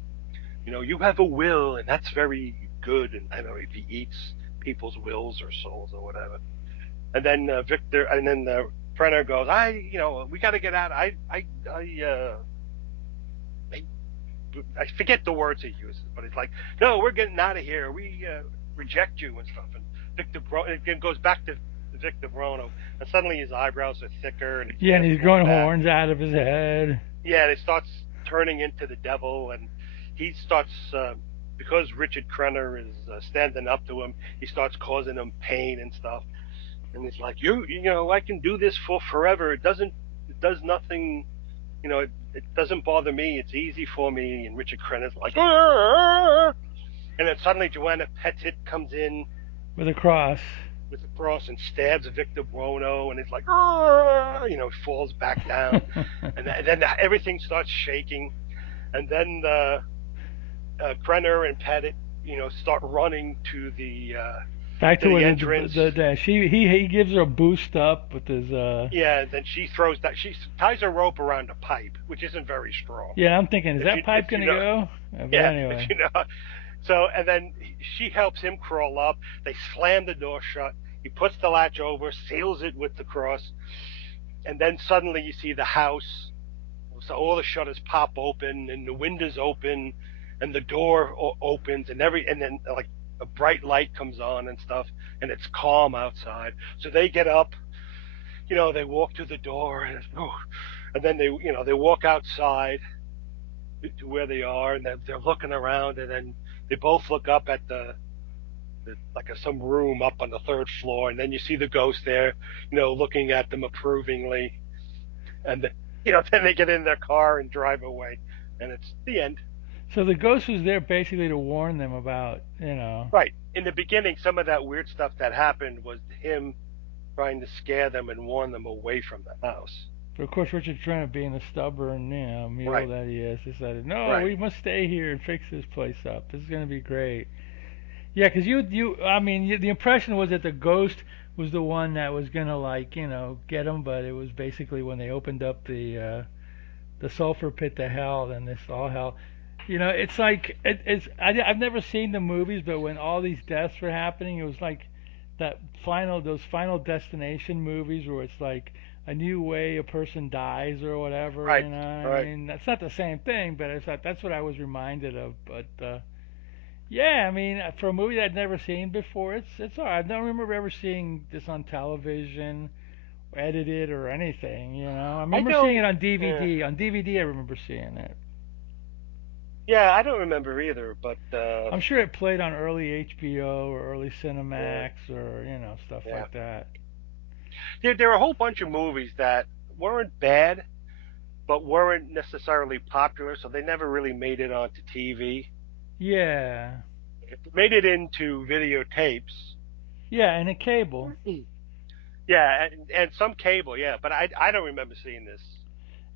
You have a will, and that's very good." And I don't know if he eats people's wills or souls or whatever. And then Crenna goes, we got to get out. I I forget the words he uses, but it's like, "No, we're getting out of here. We reject you," and stuff. And it goes back to Victor Bruno, and suddenly his eyebrows are thicker, and he Yeah, and can't he's pull them growing back. horns out of his head. Yeah, and it starts turning into the devil, and he starts because Richard Crenna is standing up to him. He starts causing him pain and stuff, and it's like, I can do this for forever. It does nothing. It doesn't bother me. It's easy for me. And Richard Crenna's like, "Arr!" And then suddenly Joanna Pettit comes in With a cross. with the cross and stabs Victor Buono, and it's like, "Arr!" He falls back down, and then everything starts shaking, and then Crenna and Pettit, start running Back to to the where entrance. he gives her a boost up with his Yeah, and then she throws that she ties a rope around a pipe, which isn't very strong. Yeah, I'm thinking, is If that you pipe if you gonna know, go? But yeah, if anyway. you know. So, and then she helps him crawl up. They slam the door shut. He puts the latch over, seals it with the cross, and then suddenly you see the house. So all the shutters pop open, and the windows open, and the door opens, and then like a bright light comes on and stuff, and it's calm outside. So they get up, they walk to the door, and then they walk outside to where they are, and they're looking around, and then they both look up at some room up on the third floor, and then you see the ghost there, looking at them approvingly, and then they get in their car and drive away, and it's the end. So the ghost was there basically to warn them about. Right. In the beginning, some of that weird stuff that happened was him trying to scare them and warn them away from the house. But of course, Richard Crenna, being the stubborn, mule Right. that he is, decided, no, Right. we must stay here and fix this place up. This is gonna be great. Yeah, because the impression was that the ghost was the one that was gonna get him, but it was basically when they opened up the sulfur pit to hell, then this all hell. It's like I've never seen the movies, but when all these deaths were happening, it was like those Final Destination movies where it's like a new way a person dies or whatever. Right. I Right. mean, that's not the same thing, but that's what I was reminded of. But yeah, I mean, for a movie that I'd never seen before, it's alright. I don't remember ever seeing this on television, or edited, or anything. I I remember seeing it don't. on DVD. On DVD, I remember seeing it. Yeah, I don't remember either, but I'm sure it played on early HBO or early yeah, Cinemax or stuff yeah. like that. There are a whole bunch of movies that weren't bad, but weren't necessarily popular, so they never really made it onto TV. Yeah, It made it into videotapes. yeah, and a cable. Yeah, and some cable, yeah, but I don't remember seeing this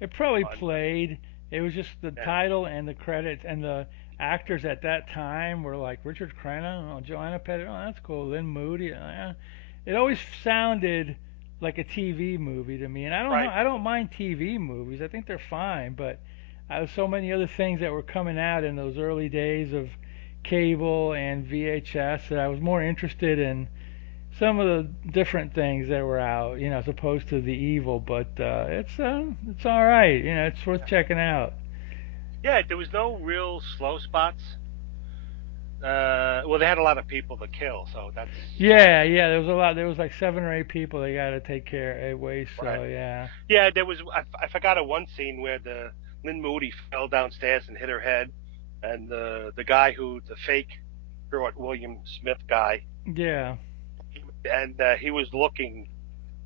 It probably on. played. It was just the Yeah. title and the credits and the actors at that time were like Richard Crenna, Joanna Pettet. Oh, that's cool. Lynn Moody. It always sounded like a TV movie to me, and Right. I don't mind TV movies. I think they're fine, but I was so many other things that were coming out in those early days of cable and VHS that I was more interested in some of the different things that were out, as opposed to the evil. But it's all right. It's worth checking out. Yeah, there was no real slow spots. Well, they had a lot of people to kill, so that's Yeah, yeah. There was a lot. There was like 7 or 8 people they got to take care of. right. So yeah. Yeah, there was. I forgot a one scene where the Lynn Moody fell downstairs and hit her head, and the guy who the fake Stuart William Smith guy, Yeah. and he was looking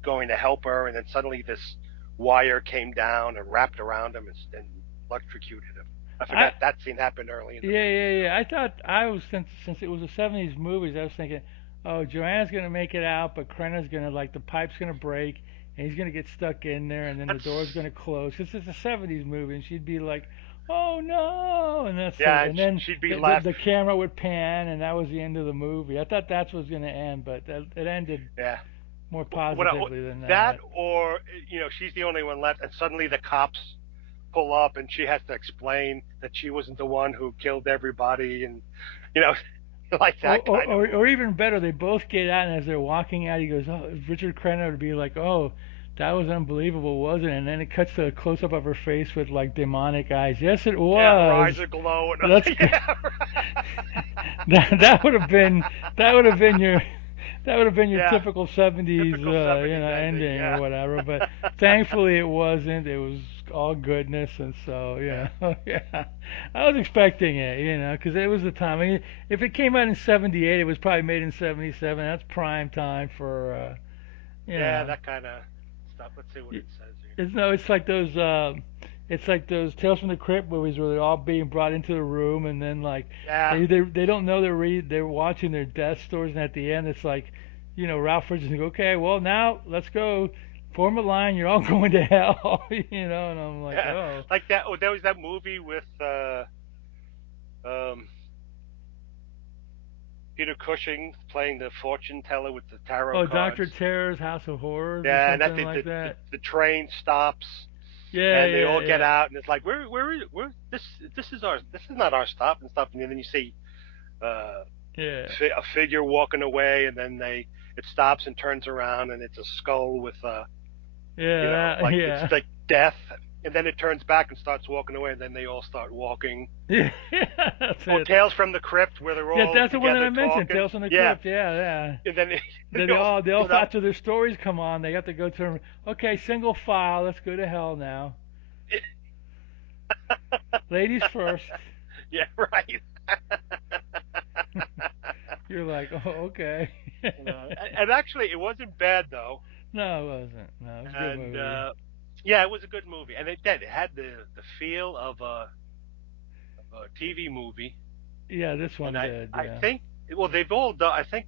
going to help her, and then suddenly this wire came down and wrapped around him and electrocuted him. I I forgot that scene happened early in the Yeah, movie yeah, too. yeah. I thought I was since it was the '70s movies, I was thinking, oh, Joanna's gonna make it out, but Krenna's gonna like the pipe's gonna break, and he's gonna get stuck in there, and then the door's That's gonna close. Cause it's a '70s movie, and she'd be like, oh no, yeah, and and then she'd be the left. the camera would pan, and that was the end of the movie. I thought that's was gonna end, but it ended Yeah, more what positively than that that. or she's the only one left, and suddenly the cops pull up, and she has to explain that she wasn't the one who killed everybody, and you know, like that kind of Or movie. even better, they both get out, and as they're walking out, he goes, "Oh, Richard Crenna would be like, oh, that was unbelievable, wasn't it?" And then it cuts to a close up of her face with like demonic eyes. Yes, it Yeah, her was. eyes are glowing. That's good. Yeah, right. That would have been that would have been your Yeah, typical '70s typical '70s ending. ending or Yeah, whatever. But thankfully it wasn't. It was all goodness, and so yeah, yeah, I was expecting it, because it was the time. I mean, if it came out in '78, it was probably made in '77. That's prime time for you yeah. know. That kind of stuff. Let's see what it says here. It's no, it's like those Tales from the Crypt movies where they're all being brought into the room, and then like Yeah, they don't know they're watching their death stories, and at the end it's like, Ralph Richards like, okay, well now let's go, form a line, you're all going to hell, and I'm like, yeah. oh, Like that. Oh, there was that movie with um, Peter Cushing playing the fortune teller with the tarot oh, Doctor cards. Terror's House of Horrors or Yeah, and that something like the that. the train stops, Yeah, and they yeah, all get yeah, out, and it's like, where this is not our stop and stuff, and then you see uh, yeah, a figure walking away, and then it stops and turns around, and it's a skull with like it's yeah. like death, and then it turns back and starts walking away, and then they all start walking. Yeah, that's Or it. Tales from the Crypt, where they're Yeah, all that's the one that together I mentioned, talking. Tales from the Yeah, Crypt. Yeah, yeah. and then They they all they all split up. after their stories come on, they have to go to okay, single file. Let's go to hell now. Ladies first. Yeah, right. You're like, oh, okay. And actually, it wasn't bad though, No, it wasn't. No, it was a good and movie. yeah, it was a good movie, and it did. It had the feel of a TV movie, Yeah, this and one did. I Yeah, think well they've all done. I think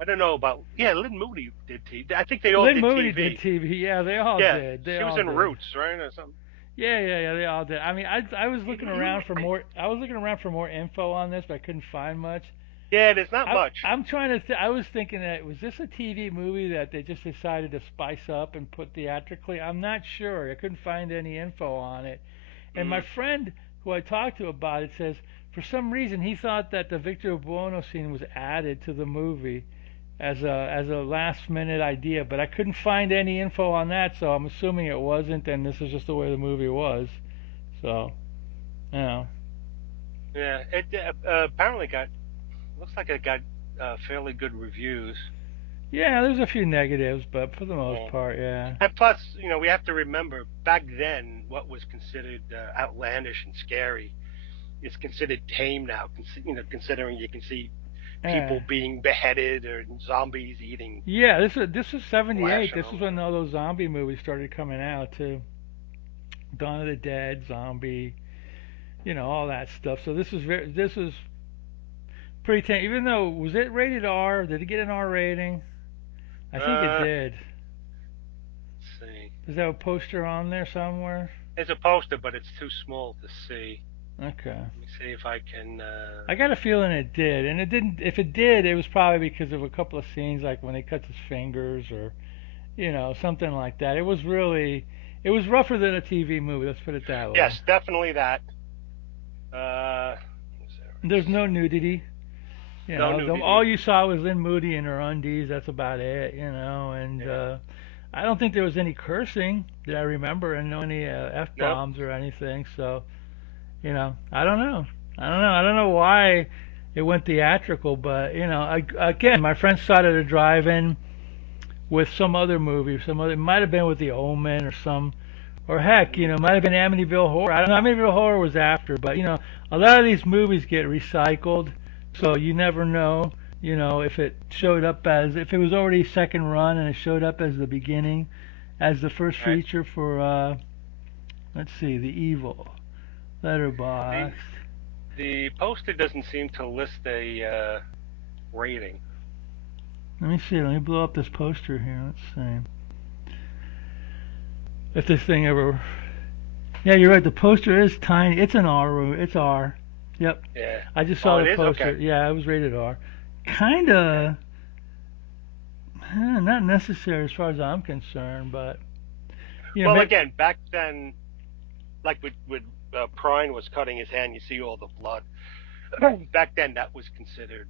I don't know about Lynn Moody did TV. I think they all Lynn did Moody did TV. TV. Yeah, they all Yeah, did. They she was all in did. Roots, right, or something. Yeah, yeah, yeah. They all did. I mean, I was looking around for more. I was looking around for more info on this, but I couldn't find much. Yeah, there's not much. I'm trying to. I was thinking that was this a TV movie that they just decided to spice up and put theatrically. I'm not sure. I couldn't find any info on it. And my Mm. friend who I talked to about it says for some reason he thought that the Victor Buono scene was added to the movie as a last minute idea, but I couldn't find any info on that, so I'm assuming it wasn't, and this is just the way the movie was. So, you know. Yeah, it apparently got looks like it got fairly good reviews. Yeah, there's a few negatives, but for the most Yeah. part, yeah. And plus, we have to remember back then what was considered outlandish and scary is considered tame now. Considering you can see people Yeah. being beheaded or zombies eating Yeah, this is '78. flesh and This all is that. when all those zombie movies started coming out too. Dawn of the Dead, Zombie, all that stuff. So this is pretty tame. Even though was it rated R? Did it get an R rating? I think it Uh, did. let's see. Does that have a poster on there somewhere? There's a poster, but it's too small to see. Okay. Let me see if I can. I got a feeling it did, and it didn't. If it did, it was probably because of a couple of scenes, like when he cuts his fingers, or something like that. It was really, it was rougher than a TV movie. Let's put it that way. Yes, definitely that. Uh, There's no nudity. no All nudity. you saw was Lynn Moody in her undies. That's about it. And Yeah. I don't think there was any cursing that I remember, and no any f Nope. bombs or anything. So I don't know. I don't know why it went theatrical, but again, my friends saw it at a drive-in with some other movie, it might have been with The Omen or or heck, Mm, it might have been Amityville Horror. I don't know. Amityville Horror was after, but a lot of these movies get recycled, so you never know. If it showed up as if it was already second run and it showed up as the beginning, as the first right. feature for let's see, The Evil, The Letterbox. the poster doesn't seem to list a rating. Let me see. Let me blow up this poster here. Let's see if this thing ever. Yeah, you're right. The poster is tiny. It's an R. It's R. Yep. Yeah. I just Oh, saw it the is. Okay. poster. Yeah, it was rated R. Okay. Kinda not necessary as far as I'm concerned, but Well, maybe. again, back then, like with Prine was cutting his hand, you see all the blood. Back then, that was considered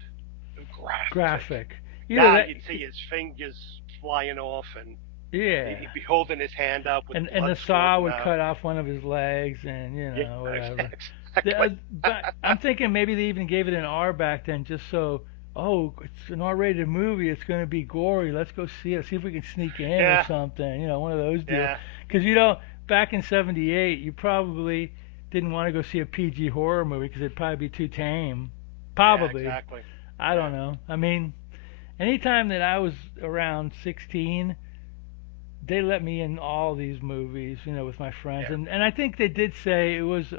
graphic. Graphic. Either Now that. you'd see his fingers flying off, and Yeah. he'd be holding his hand up with And the blood saw squirting would out. cut off one of his legs, and Yeah, whatever. exactly. But I'm thinking maybe they even gave it an R back then, just so. Oh, it's an R-rated movie. It's going to be gory. Let's go see it. See if we can sneak in or Yeah, something. One of those deals. yeah, Because back in '78, you probably didn't want to go see a PG horror movie because it'd probably be too tame. yeah, Probably. exactly. I Yeah, don't know. I mean, anytime that I was around 16, they let me in all these movies, with my friends, yeah. and I think they did say it was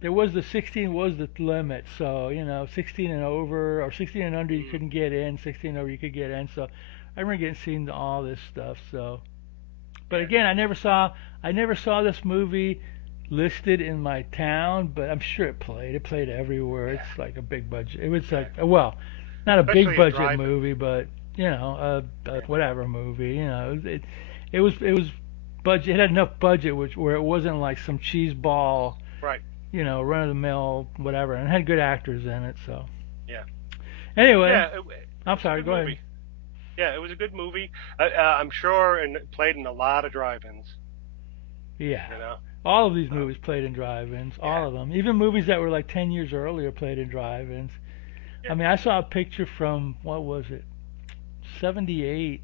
there was the 16 was the limit, so 16 and over or 16 and under you Mm, couldn't get in, 16 and over you could get in. So I remember getting seen to all this stuff. So, but yeah, again, I never saw this movie listed in my town, but I'm sure it played. It played everywhere. yeah, It's like a big budget. It was yeah. like well, not a big Especially a budget drive-in. movie, but a Yeah, whatever movie. It was budget. It had enough budget where it wasn't like some cheese ball, right. run of the mill whatever, and it had good actors in it. So Yeah, anyway, yeah. It I'm was a sorry. good Go ahead. movie. Yeah, it was a good movie. I'm sure, and it played in a lot of drive-ins. Yeah. You know. All of these So movies played in drive-ins. yeah, All of them. Even movies that were like 10 years earlier played in drive-ins. I yeah. mean, I saw a picture from what was it, '78,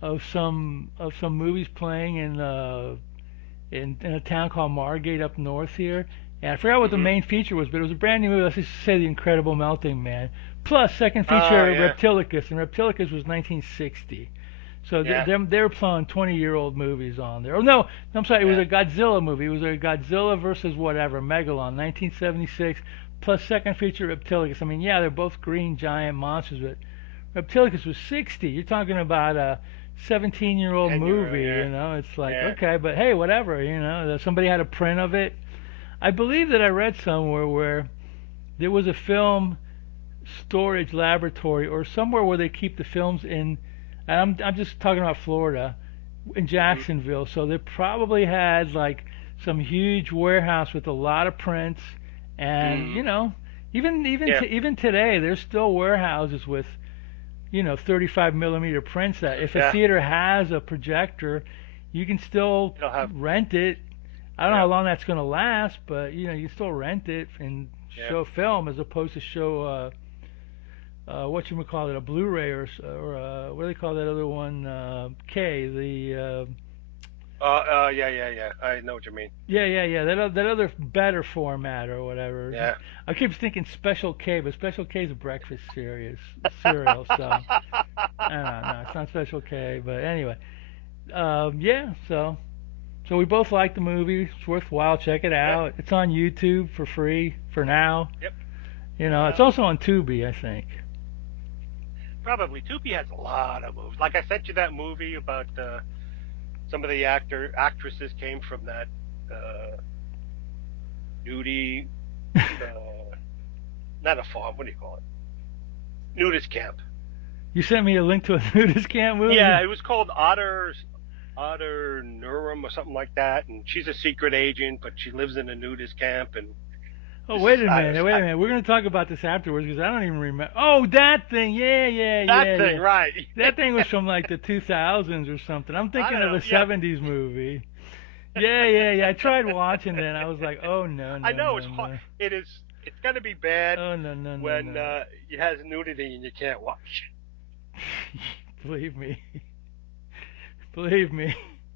of some movies playing in a town called Margate up north here. And I forgot what the Mhm. main feature was, but it was a brand new movie. Let's just say The Incredible Melting Man. Plus, second Oh feature yeah, Reptilicus, and Reptilicus was 1960. So yeah. they were playing 20-year-old movies on there. Oh no, I'm sorry, it was Yeah. a Godzilla movie. It was a Godzilla versus whatever, Megalon, 1976. Plus second feature Reptilicus. I mean, yeah, they're both green giant monsters, but Reptilicus was 60. You're talking about a 17-year-old 10 year. movie. Yeah. It's like Yeah. okay, but hey, whatever. Somebody had a print of it. I believe that I read somewhere where there was a film storage laboratory or somewhere where they keep the films in. And I'm just talking about Florida, in Mhm. Jacksonville. So they probably had like some huge warehouse with a lot of prints, and Mm. Yeah. even today, there's still warehouses with 35 millimeter prints that if a Yeah. theater has a projector, you can still It'll have. rent it. I don't know Yeah. how long that's going to last, but you can still rent it and Yeah. show film as opposed to show what you would call it, a Blu-ray or what do they call that other one? K, the Yeah. Yeah. Yeah. I know what you mean. yeah. That other better format or whatever. Yeah. I keep thinking Special K, but Special K is a breakfast cereal. So no, it's not Special K. But anyway, yeah. So we both like the movie. It's worthwhile. Check it Yeah. out. It's on YouTube for free for now. Yep. It's Yeah. also on Tubi, I think. Probably. Tupi has a lot of movies. Like I sent you that movie about some of the actresses came from that uh, nudie, uh, not a farm. What do you call it? Nudist camp. You sent me a link to a nudist camp movie. Yeah, it was called Otter Nurum or something like that. And she's a secret agent, but she lives in a nudist camp. And Oh, this wait is a minute, wait a minute. We're going to talk about this afterwards because I don't even remember. Oh, that thing. Yeah, yeah, that yeah, thing, yeah. right? That thing was from like the 2000s or something. I'm I thinking don't of know. a Yeah, 70s movie. Yeah, yeah, yeah. I tried watching it and I was like, oh, no, I no, know no, it's hard. no. It is. It's gonna be bad Oh, no, no, no, when no. it has nudity and you can't watch. Believe me. Believe me.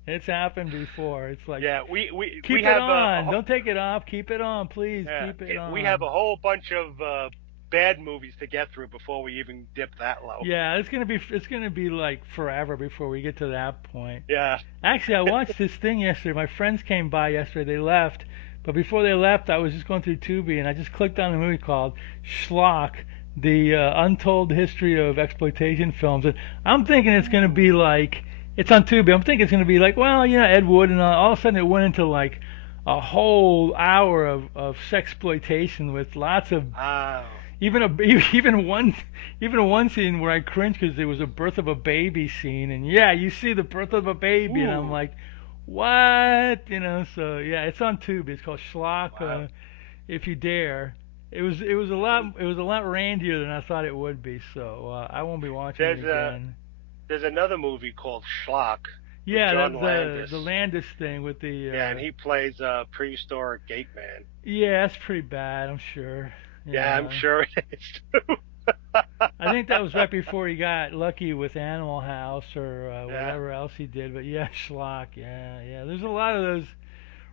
It's happened before. It's like, Yeah, we keep it have on. Don't take it off. Keep it on, please. yeah, Keep it we have on. a whole bunch of bad movies to get through before we even dip that low. Yeah, it's gonna be like forever before we get to that point. Yeah. Actually, I watched this thing yesterday. My friends came by yesterday. They left, but before they left, I was just going through Tubi and I just clicked on a movie called Schlock, the untold history of exploitation films. And I'm thinking it's gonna be Ooh. like it's on Tubi. I'm thinking it's gonna be like, well, Ed Wood, and all of a sudden it went into like a whole hour of sexploitation with lots of Oh. even a even one scene where I cringed because there was a birth of a baby scene, and yeah, you see the birth of a baby, and I'm Ooh. like, what? So yeah, it's on Tubi. It's called Schlock. Wow. If you dare. It was a lot randier than I thought it would be. So I won't be watching it There's a again. there's another movie called Schlock with Yeah, John the Landis. Landis thing with the Yeah, and he plays a prehistoric gate man. yeah, that's pretty bad. I'm sure. Yeah, I'm Yeah. sure it is too. I think that was right before he got lucky with Animal House or Yeah. whatever else he did. But yeah, Schlock. Yeah, yeah. There's a lot of those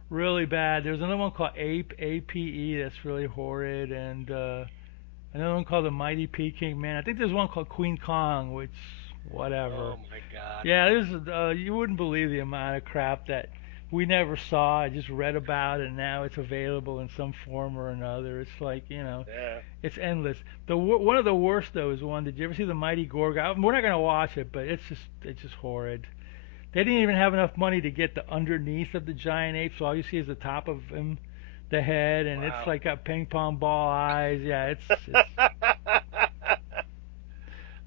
really bad. There's another one called Ape, APE, that's really horrid, and another one called The Mighty Peking Man. I think there's one called Queen Kong, which Oh whatever. my God. Yeah, there's you wouldn't believe the amount of crap that we never saw. I just read about it, and now it's available in some form or another. It's like Yeah. it's endless. One of the worst though is one. Did you ever see the Mighty Gorgon? We're not gonna watch it, but it's just horrid. They didn't even have enough money to get the underneath of the giant ape, so all you see is the top of him, the head, and it's Wow. like got ping pong ball eyes. Yeah, it's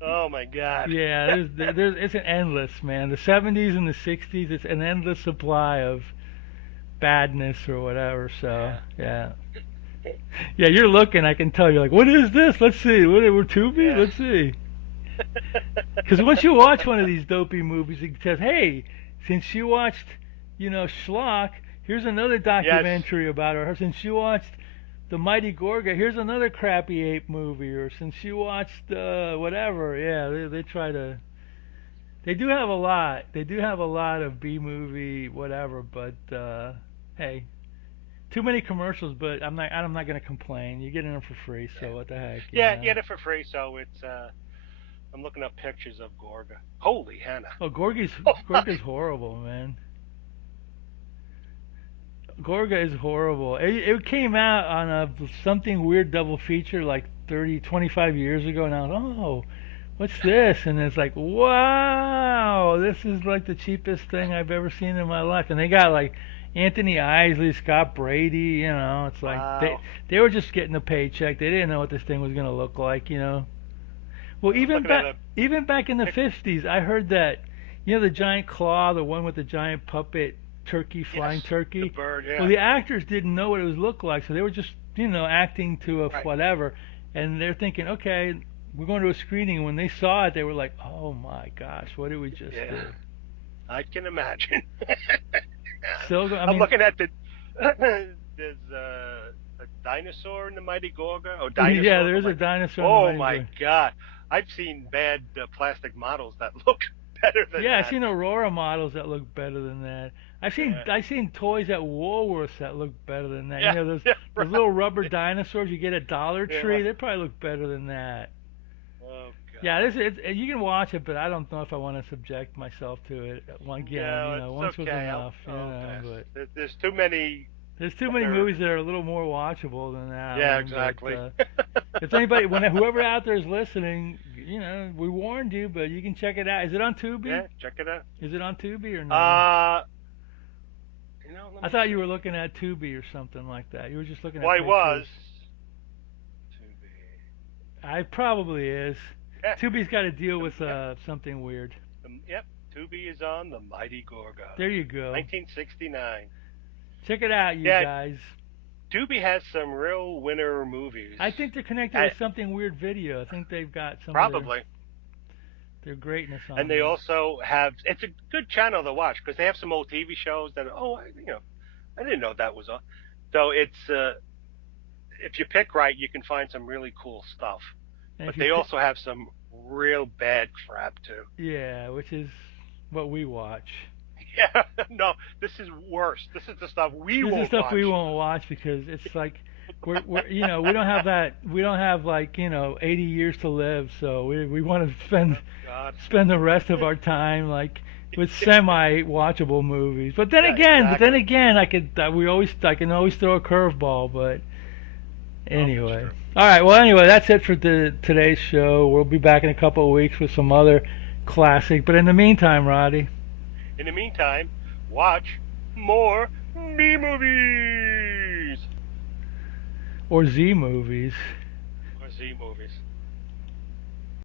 Oh my God. yeah. There's it's an endless, man. The 70s and the 60s, it's an endless supply of badness or whatever. So Yeah. yeah. Yeah, you're looking. I can tell. You're like, what is this? Let's see. What we're Tubi? Yeah. Let's see. Because once you watch one of these dopey movies, it says, "Hey, since you watched, Schlock, here's another Yes. documentary about her. Since you watched The Mighty Gorga, here's another crappy ape movie. Or since you watched whatever, yeah, they try to. They do have a lot. They do have a lot of B movie whatever, but hey, too many commercials. But I'm not gonna complain. You're getting them for free, Yeah. so what the heck, Yeah. Get it for free. So it's. I'm looking up pictures of Gorga. Holy Hannah. Oh, Gorga's Oh my. Gorga's horrible, man. Gorga is horrible. It came out on a something weird double feature like 30, 25 years ago, and I was, oh, what's this? And it's like, wow, this is like the cheapest thing I've ever seen in my life. And they got like Anthony Isley, Scott Brady. It's like they Wow. they were just getting a paycheck. They didn't know what this thing was gonna look like. Well, I'm looking at a even back in the pic. 50s, I heard that the giant claw, the one with the giant puppet turkey, Yes. flying The turkey. bird. Well, Yeah. the actors didn't know what it was looked like, so they were just acting to a Right. whatever, and they're thinking, okay, we're going to a screening. And when they saw it, they were like, oh my gosh, what did we just Yeah. do? I can imagine. I I'm mean, looking at the. There's a dinosaur in the Mighty Gorga. Oh, yeah, dinosaur in the there's a Mighty. dinosaur in the Oh Mighty my Gorilla. God! I've seen bad plastic models that look better than Yeah, I've that. seen Aurora models that look better than that. I've seen Yeah. I've seen toys at Woolworths that look better than that. Yeah. Those Yeah. those Right. little rubber dinosaurs you get at Dollar Yeah. Tree, they probably look better than that. Oh Yeah, God. you can watch it, but I don't know if I want to subject myself to it again. No, it's Once was okay. enough. I'll pass. But There's too many there's too that many are. movies that are a little more watchable than that Yeah. one. But Exactly. if anybody, whoever out there is listening, we warned you, but you can check it out. Is it on Tubi? Yeah. Check it out. Is it on Tubi or no? Uh, Let I me thought you were see. looking at Tubi or something like that. You were just looking Well, at I pictures. was to be. I probably is. Yeah, Tubi's got to deal with yep, something weird. yep. Tubi is on the Mighty Gorgon, There you go. 1969. Check it out, you Yeah, guys. Tubi has some real winner movies. I think they're connected At, with something weird video. I think they've got some of probably. their greatness And on they there. also have. It's a good channel to watch because they have some old TV shows that. I didn't know that was on. So it's if you pick right, you can find some really cool stuff. And But if you they pick, also have some real bad crap too. yeah, which is what we watch. Yeah, no, this is worse. This is the stuff we This is won't stuff we watch. won't watch because it's like we're we don't have that we don't have like 80 years to live, so we want to Oh God. spend the rest of our time like with semi watchable movies. Yeah, But then exactly. again, I can always throw a curveball, but Oh, that's anyway. true. All right. Well, anyway, that's it for today's show. We'll be back in a couple of weeks with some other classic. But in the meantime, Roddy, In the meantime, watch more B movies or Z movies. or Z movies.